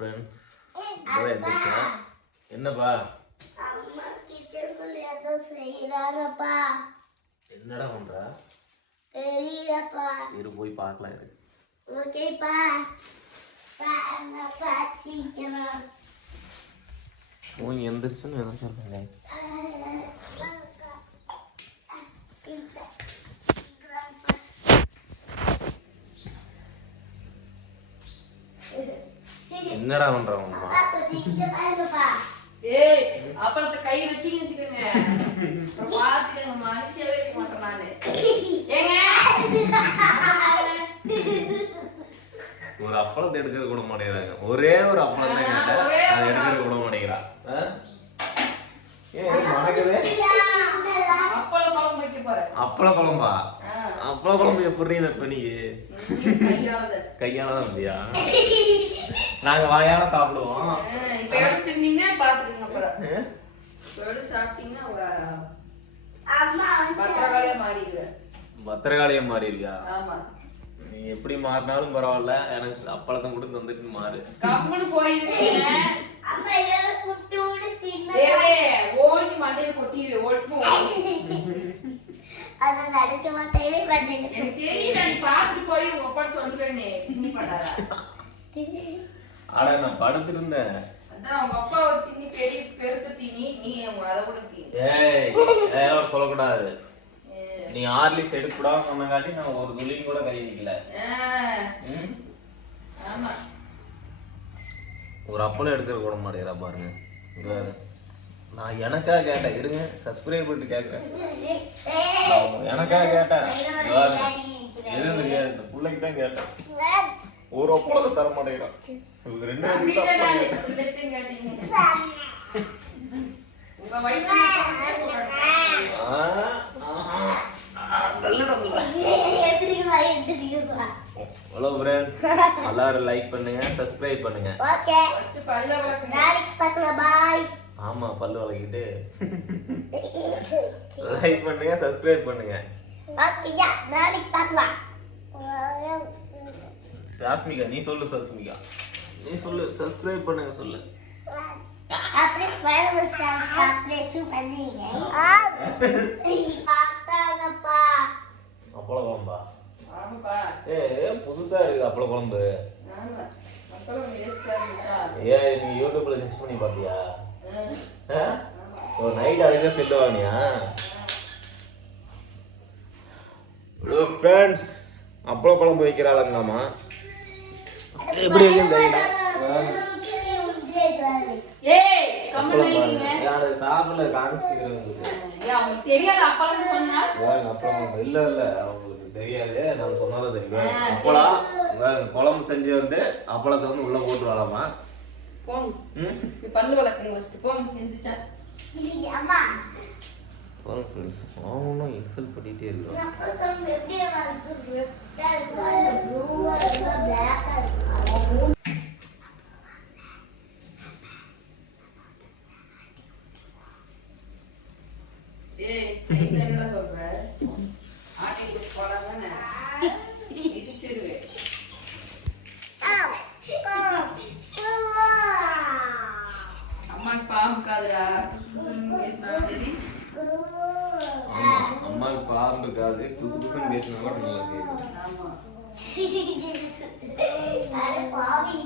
Friends இப்போதான் எந்திரிச்சேன் என்னப்பா? என்னடா பண்றா? தெரியலப்பா. இரு போய் பார்க்கலாம் இரு. ஓகேப்பா. உன் எந்திரிச்சுன்னு எதுவும் சொல்லுங்க என்னடா பண்ற உங்க அம்மா? சீக்கிரம் பாருங்கப்பா ஏய் அப்பளத்தை கை வச்சுக்கின்னு வச்சுக்கோங்க. அப்புறம் பார்த்துக்கங்க மனுஷவே இருக்க மாட்டேன் நானு. ஏங்க? ஒரு அப்பளத்தை எடுக்கிறது கூட மாட்டேங்கிறாங்க. ஒரே ஒரு அப்பளம் தான் கேட்டேன். அதை எடுக்கிறது கூட மாட்டேங்கிறா. ஆ? ஏன் மறக்குது அப்பள குழம்பு வைக்க போறேன். அப்பள குழம்பா? ஆ, அப்பள குழம்பு எப்படி வைப்ப நீ. கையால தான் இல்லையா நாங்க வாயால சாப்பிடுவோம். இப்ப எடுத்துட்டீங்கன்னா பாத்துக்கங்க அப்புறம். ஆ? இப்ப எடுத்து சாப்பிட்டீங்கன்னா வ- அம்மா வந்து பத்திரகாளியா மாறிடுது பத்திரகாளியம் மாறி இருக்கியா ஆமா. நீ எப்படி மாறினாலும் பரவாயில்ல. எனக்கு அப்பளத்தை கொடுத்து வந்துட்டு மாறு. கம்முன்னு அதை நடக்க மாட்டேன் பண்ணேன். எனக்கு தெரியல நீ பாத்துட்டு போய் உங்க அப்பா திண்ணி பண்ணாரா நான் படுத்திருந்தேன். அதான் அவங்க அப்பா திண்ணி பெரிய பெருத்த தீனி நீ அவங்க அதை கூட தீனி. ஏய் ஏதாவது சொல்லக்கூடாது. நீ ஹார்லிக்ஸ் எடுக்கூடாது சொன்னங்காட்டி நான் ஒரு துளியும் கூட கை வைக்கல ஒரு அப்பளம் எடுக்கிற கூட மாட்டேங்கிறா பாருங்க. நான் எனக்காக கேட்டேன் இருங்க சப்ஸ்கிரைப் பண்ணிட்டு கேட்குறேன் எனக்காக கேட்டேன். எதுவும் தெரியாது இந்த பிள்ளைக்கு தான் கேட்டேன். ஒரு அப்பளத்தை தர மாட்டேங்கிறான் இவங்க ரெண்டு ஹலோ ஃப்ரெண்ட் எல்லாரும் லைக் பண்ணுங்க சப்ஸ்கிரைப் பண்ணுங்க. ஓகே ஃபர்ஸ்ட் பல்ல பாய் ஆமா பல்லு வளக்கிட்டு. லைக் பண்ணுங்க சப்ஸ்கிரைப் பண்ணுங்க. சாஸ்மிகா நீ சொல்லு சாஸ்மிகா. நீ சொல்லு சப்ஸ்கிரைப் பண்ணுங்க சொல்லு. அப்படியே பழம் சப்ஸ்கிரைப் பண்ணீங்க பார்த்தாங்கப்பா. அப்பள குழம்பா ஏ புதுசா இருக்கு அப்பள குழம்பு ஏன் நீ யூடியூப்ல சர்ச் பண்ணி பாத்தியா? நைட் அதுக்கு செட்டு வாங்கினியா? ஹலோ ஃப்ரெண்ட்ஸ் அப்பள குழம்பு வைக்கிறாளுங்கம்மா எப்படி இருக்குன்னு தெரியல அப்பளம் அப்பளம் இல்ல இல்ல அவங்களுக்கு தெரியாது. நான் சொன்னாதான் தெரியும். அப்பளம் குழம்பு செஞ்சு வந்து அப்பளத்தை வந்து உள்ள போட்டுருவாளாமா? போங்க. பல்லு வளர்க்குங்க ஃபர்ஸ்ட் போங்க. எந்திரிச்சா. அம்மா. பாருங்க ஃப்ரெண்ட்ஸ் அவனும் இன்சல்ட் பண்ணிட்டே இருக்கிறோம் அப்பதான் எப்படியே வந்து ப்ளூவா இருக்கா பிளாக்கா இருக்கா ஏய் இது అమ్మాకి పాపం కాదురా కుసుకుసం చేసినావా అనేది అమ్మ అమ్మాకి పాపం కాదు కుసుకుసం చేసినావా పిల్లలకి అరే పావి